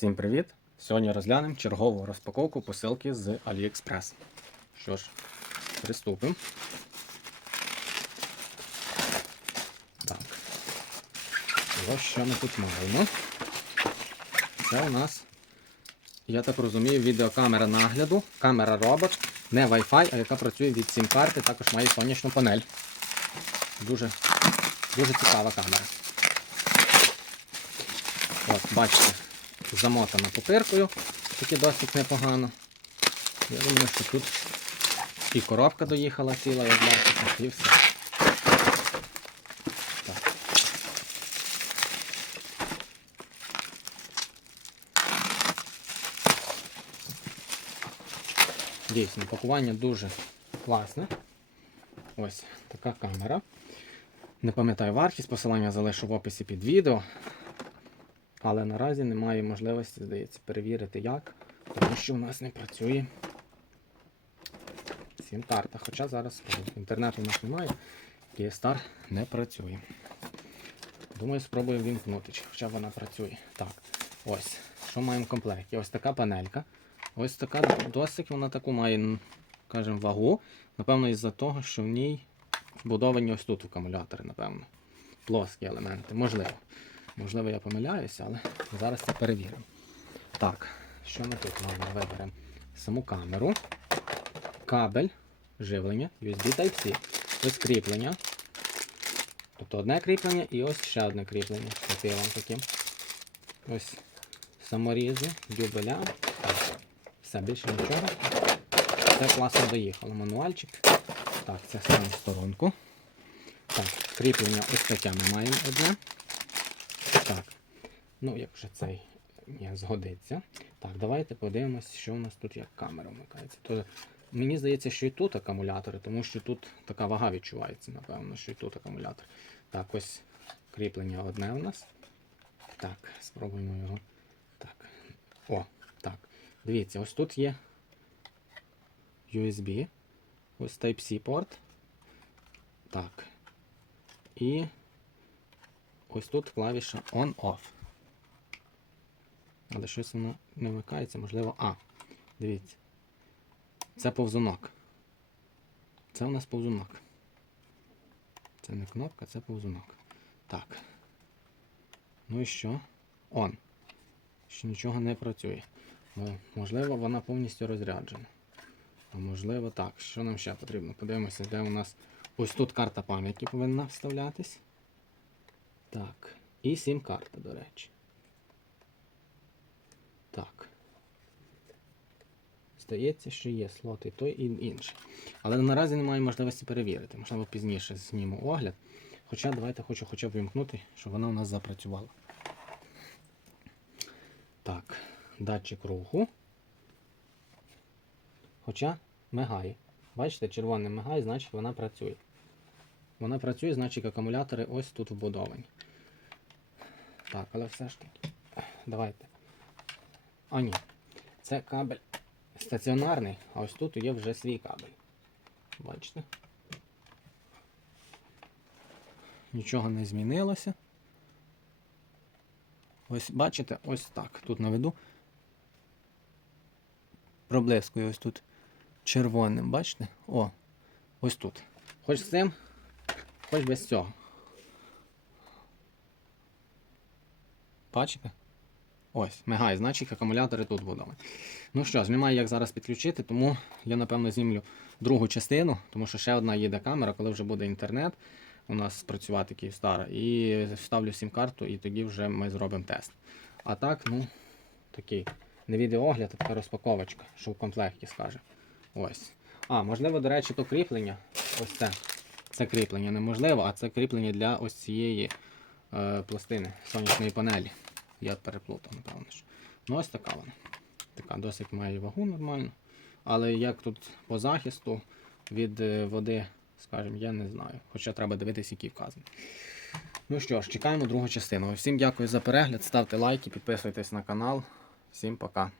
Всім привіт! Сьогодні розглянемо чергову розпаковку посилки з AliExpress. Що ж, приступимо. Так. Ось що ми тут маємо. Це у нас, я так розумію, відеокамера нагляду, камера робот, не Wi-Fi, а яка працює від сім-карти, також має сонячну панель. Дуже, дуже цікава камера. От, бачите, замотана пупиркою, таки досить непогано. Я думаю, що тут і коробка доїхала ціла, як бачите, і все. Дійсно, пакування дуже класне. Ось така камера. Не пам'ятаю вартість, посилання залишу в описі під відео. Але наразі немає можливості, здається, перевірити як, тому що у нас не працює сім-карта. Хоча зараз інтернету у нас немає, Kyivstar не працює. Думаю, спробую вімкнути, хоча вона працює. Так, ось. Що маємо в комплекті? Ось така панелька. Ось така досить вона таку має, м, скажімо, вагу. Напевно, із-за того, що в ній вбудовані ось тут акумулятори, напевно. Плоскі елементи. Можливо. Можливо, я помиляюся, але зараз це перевіримо. Так, що ми тут маємо? Виберемо саму камеру, кабель, живлення, USB Type-C, ось кріплення. Тобто одне кріплення і ось ще одне кріплення з мотивом таким. Ось саморізи, дюбеля. Все, більше нічого. Все класно доїхало. Мануальчик. Так, це в сторонку. Так, кріплення ось таке ми маємо одне. Ну, як вже цей ні, згодиться. Так, давайте подивимось, що у нас тут як камера вмикається. То, мені здається, що і тут акумулятори, тому що тут така вага відчувається, напевно, що і тут акумулятор. Так, ось кріплення одне у нас. Так, спробуємо його. Так. О, так. Дивіться, ось тут є USB. Ось Type-C порт. Так. І ось тут клавіша On-Off. Але щось воно не вмикається, можливо. А, дивіться. Це повзунок. Це у нас повзунок. Це не кнопка, це повзунок. Так. Ну і що? On. Ще нічого не працює. Можливо, вона повністю розряджена. А можливо так. Що нам ще потрібно? Подивимося, де у нас ось тут карта пам'яті повинна вставлятись. Так. І сім-карта, до речі. Так. Здається, що є слот і той, і інший. Але наразі немає можливості перевірити. Можливо, пізніше зніму огляд. Хоча давайте хочу хоча б вимкнути, щоб вона у нас запрацювала. Так, датчик руху. Хоча мигає. Бачите, червоний мигає, значить вона працює. Вона працює, значить акумулятори ось тут вбудовані. Так, але все ж таки. Давайте. А ні. Це кабель стаціонарний, а ось тут є вже свій кабель. Бачите? Нічого не змінилося. Ось бачите, ось так. Тут наведу. Проблискую ось тут червоним, бачите? О, ось тут. Хоч з цим, хоч без цього. Бачите? Ось, мигає, значить акумулятори тут будовані. Ну що ж, немає як зараз підключити, тому я напевно знімлю другу частину, тому що ще одна їде камера, коли вже буде інтернет у нас працювати Київстар, і вставлю сім-карту, і тоді вже ми зробимо тест. А так, ну, такий не відеоогляд, а така розпаковочка, що в комплекті скаже. Ось. А, можливо, до речі, то кріплення. Ось це. Це кріплення неможливо, а це кріплення для ось цієї е, пластини сонячної панелі. Я переплутав, напевно. що. Ну, ось така вона. Така досить має вагу нормально. Але як тут по захисту від е, води, скажімо, я не знаю. Хоча треба дивитися, які вказані. Ну що ж, чекаємо другу частину. Всім дякую за перегляд, ставте лайки, підписуйтесь на канал. Всім пока.